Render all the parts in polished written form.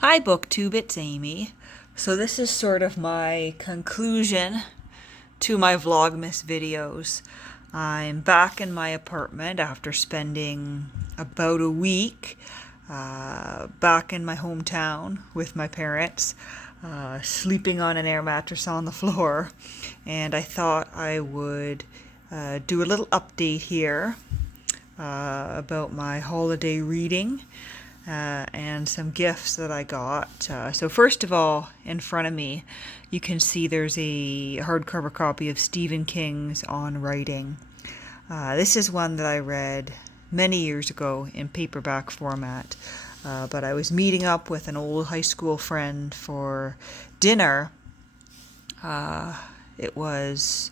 Hi BookTube, it's Amy. So this is sort of my conclusion to my Vlogmas videos. I'm back in my apartment after spending about a week back in my hometown with my parents, sleeping on an air mattress on the floor. And I thought I would do a little update here about my holiday reading and some gifts that I got. So first of all, in front of me, you can see there's a hardcover copy of Stephen King's On Writing. This is one that I read many years ago in paperback format, but I was meeting up with an old high school friend for dinner. It was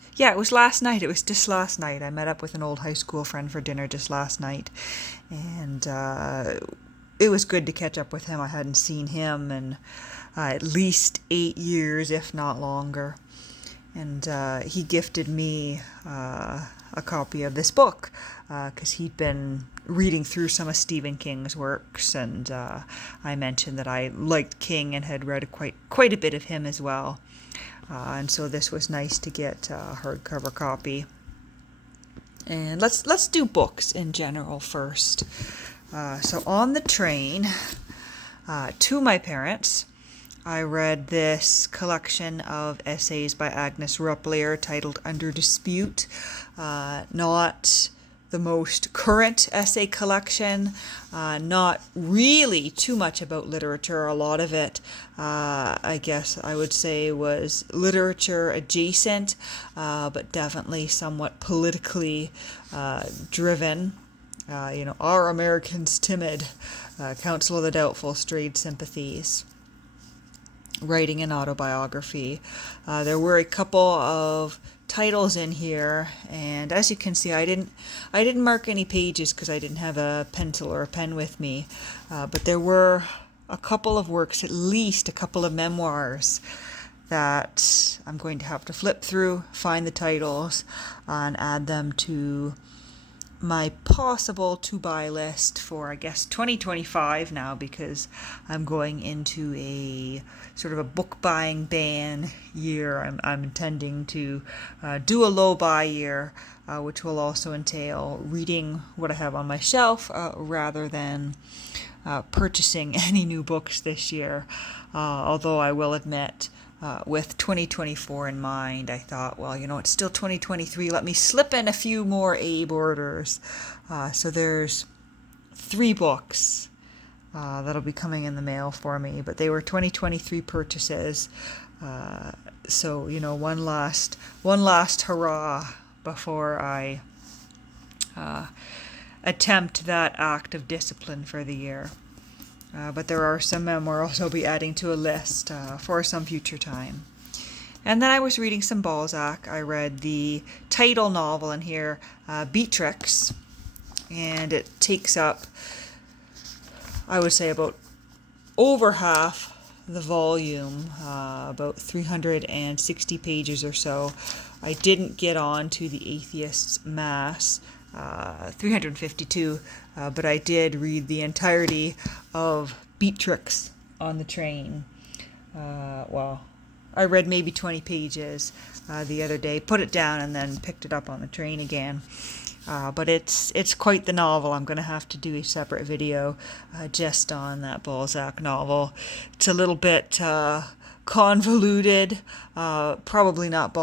last night. It was just last night. I met up with an old high school friend for dinner just last night, and it was good to catch up with him. I hadn't seen him in at least 8 years, if not longer. And he gifted me a copy of this book because he'd been reading through some of Stephen King's works, and I mentioned that I liked King and had read quite a bit of him as well. And so this was nice to get a hardcover copy. And let's do books in general first. So on the train to my parents, I read this collection of essays by Agnes Repplier titled Under Dispute. Not the most current essay collection, not really too much about literature. A lot of it, I guess I would say, was literature adjacent, but definitely somewhat politically driven. Are Americans timid? Council of the Doubtful, Strayed Sympathies. Writing an autobiography. There were a couple of titles in here, and as you can see, I didn't mark any pages because I didn't have a pencil or a pen with me. But there were a couple of works, at least a couple of memoirs, that I'm going to have to flip through, find the titles, and add them to my possible to-buy list for, I guess, 2025 now, because I'm going into a sort of a book buying ban year. I'm intending to do a low buy year, which will also entail reading what I have on my shelf rather than purchasing any new books this year. Although I will admit, with 2024 in mind, I thought, well, it's still 2023. Let me slip in a few more Abe orders. So there's 3 books that'll be coming in the mail for me, but they were 2023 purchases. So one last hurrah before I attempt that act of discipline for the year. But there are some memoirs I'll be adding to a list for some future time. And then I was reading some Balzac. I read the title novel in here, Beatrix, and it takes up, I would say, about over half the volume, about 360 pages or so. I didn't get on to the Atheist's Mass, 352, but I did read the entirety of Beatrix on the train. I read maybe 20 pages the other day, put it down, and then picked it up on the train again. But it's quite the novel. I'm going to have to do a separate video just on that Balzac novel. It's a little bit convoluted. Probably not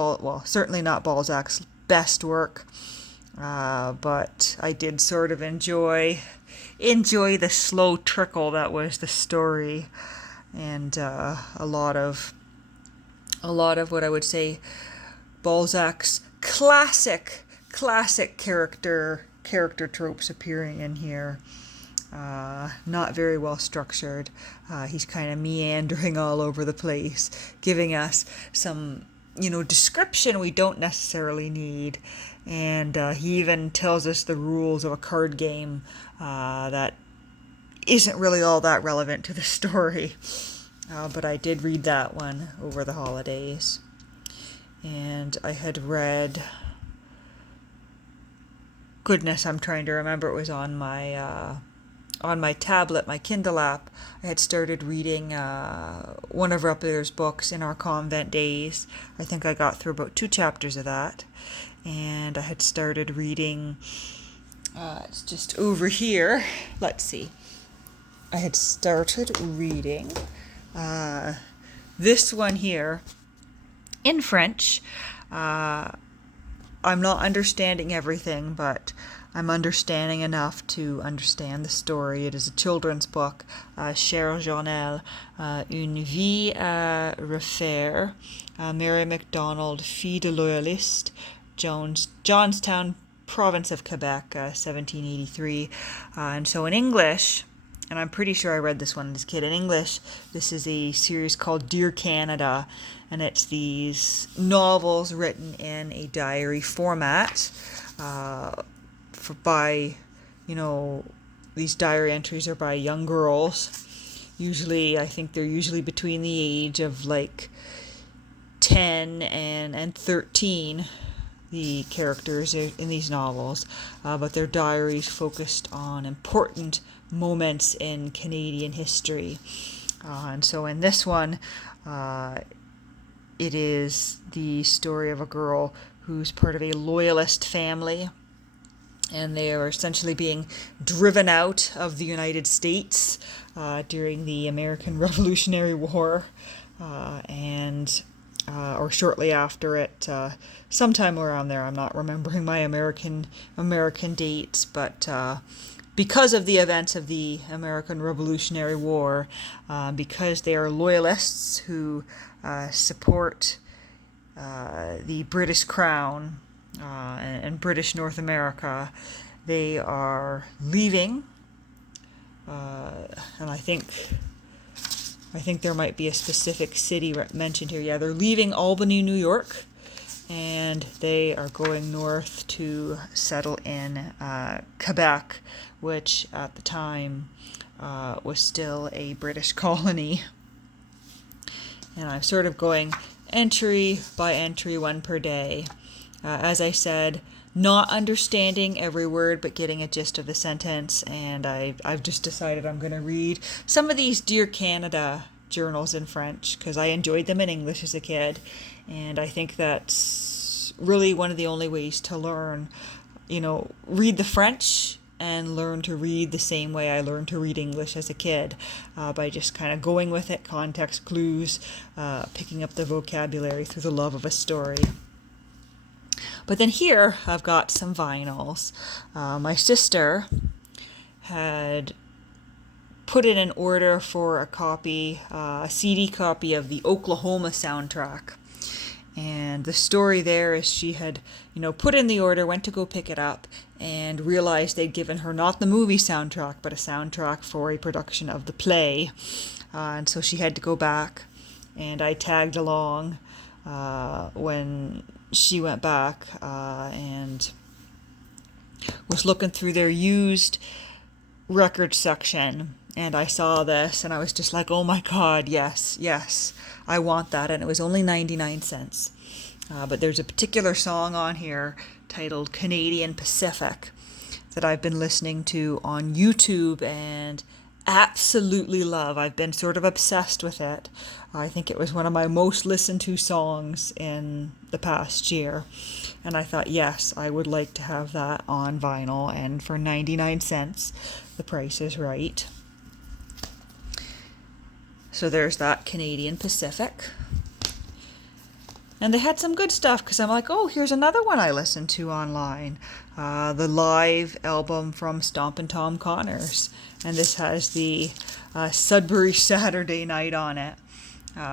certainly not Balzac's best work. But I did sort of enjoy the slow trickle that was the story, and a lot of what I would say Balzac's classic character tropes appearing in here. Not very well structured. He's kind of meandering all over the place, giving us some description we don't necessarily need. And he even tells us the rules of a card game that isn't really all that relevant to the story. But I did read that one over the holidays. And I had read, goodness, I'm trying to remember, it was on my on my tablet, my Kindle app, I had started reading one of Repler's books in our convent days. I think I got through about 2 chapters of that. And I had started reading, it's just over here. Let's see. I had started reading this one here in French. I'm not understanding everything, but I'm understanding enough to understand the story. It is a children's book, Cher Journal, Une vie à refaire, Mary MacDonald, fille de loyaliste, Johnstown, province of Quebec, 1783. And so in English, and I'm pretty sure I read this one as a kid. In English, this is a series called Dear Canada, and it's these novels written in a diary format by, these diary entries are by young girls. Usually, I think they're usually between the age of like 10 and 13, the characters in these novels, but their diaries focused on important moments in Canadian history. And so in this one, it is the story of a girl who's part of a loyalist family, and they are essentially being driven out of the United States during the American Revolutionary War, or shortly after it, sometime around there. I'm not remembering my American dates, but because of the events of the American Revolutionary War, because they are loyalists who support the British Crown and British North America, they are leaving, and I think there might be a specific city mentioned here. Yeah, they're leaving Albany, New York, and they are going north to settle in Quebec, which at the time was still a British colony. And I'm sort of going entry by entry, one per day. As I said, not understanding every word, but getting a gist of the sentence. And I've just decided I'm going to read some of these Dear Canada journals in French, because I enjoyed them in English as a kid. And I think that's really one of the only ways to learn, read the French and learn to read the same way I learned to read English as a kid, by just kind of going with it, context clues, picking up the vocabulary through the love of a story. But then here I've got some vinyls. My sister had put in an order for a CD copy of the Oklahoma soundtrack. And the story there is she had, put in the order, went to go pick it up, and realized they'd given her not the movie soundtrack, but a soundtrack for a production of the play. And so she had to go back, and I tagged along when she went back and was looking through their used record section, and I saw this, and I was just like, oh my God, yes, I want that. And it was only 99 cents. But there's a particular song on here titled Canadian Pacific that I've been listening to on YouTube and absolutely love. I've been sort of obsessed with it. I think it was one of my most listened to songs in the past year. And I thought, yes, I would like to have that on vinyl. And for 99 cents, the price is right. So there's that Canadian Pacific. And they had some good stuff, because I'm like, oh, here's another one I listened to online. The live album from Stompin' Tom Connors. And this has the Sudbury Saturday Night on it,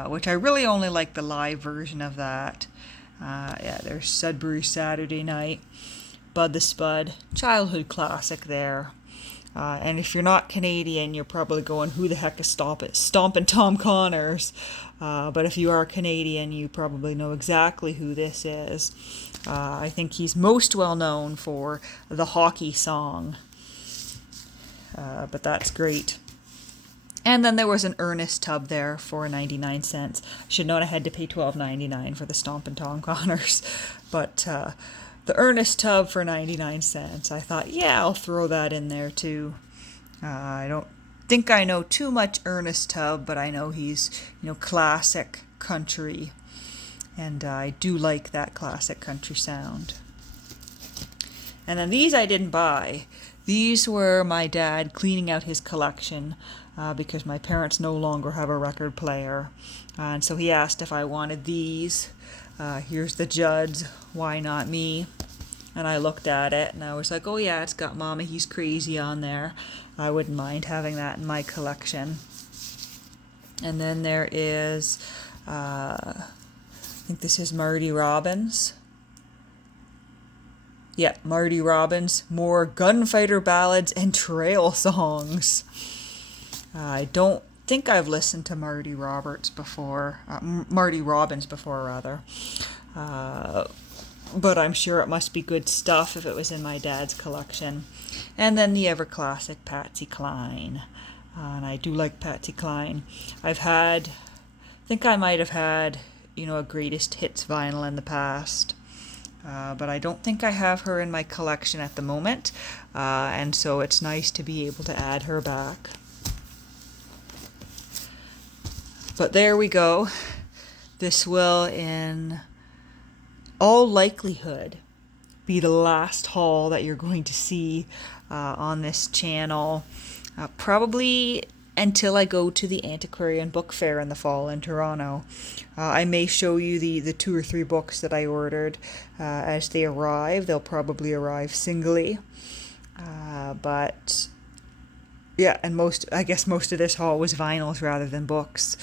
which I really only like the live version of that. There's Sudbury Saturday Night, Bud the Spud, childhood classic there. And if you're not Canadian, you're probably going, who the heck is Stompin' Tom Connors? But if you are Canadian, you probably know exactly who this is. I think he's most well known for the hockey song. But that's great. And then there was an Ernest tub there for 99 cents. I should know I had to pay $12.99 for the Stompin' Tom Connors. But the Ernest tub for 99 cents. I thought, yeah, I'll throw that in there too. I don't think I know too much Ernest Tubb, but I know he's, classic country, and I do like that classic country sound. And then these I didn't buy. These were my dad cleaning out his collection because my parents no longer have a record player. And so he asked if I wanted these. Here's the Judds, Why Not Me? And I looked at it and I was like, oh yeah, it's got Mama He's Crazy on there. I wouldn't mind having that in my collection. And then there is, I think this is Marty Robbins. Yeah, Marty Robbins, more gunfighter ballads and trail songs. I don't think I've listened to Marty Robbins before, but I'm sure it must be good stuff if it was in my dad's collection. And then the ever classic Patsy Cline, and I do like Patsy Cline. I think I might have had, a greatest hits vinyl in the past. But I don't think I have her in my collection at the moment, and so it's nice to be able to add her back. But there we go. This will, in all likelihood, be the last haul that you're going to see on this channel, probably until I go to the Antiquarian Book Fair in the fall in Toronto. I may show you the 2 or 3 books that I ordered as they arrive. They'll probably arrive singly. But yeah, and I guess most of this haul was vinyls rather than books.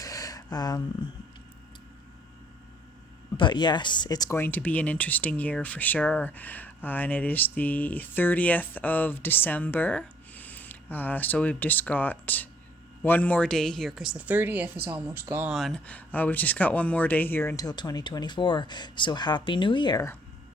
But yes, it's going to be an interesting year for sure. And it is the 30th of December. So we've just got one more day here because the 30th is almost gone. We've just got one more day here until 2024. So Happy New Year.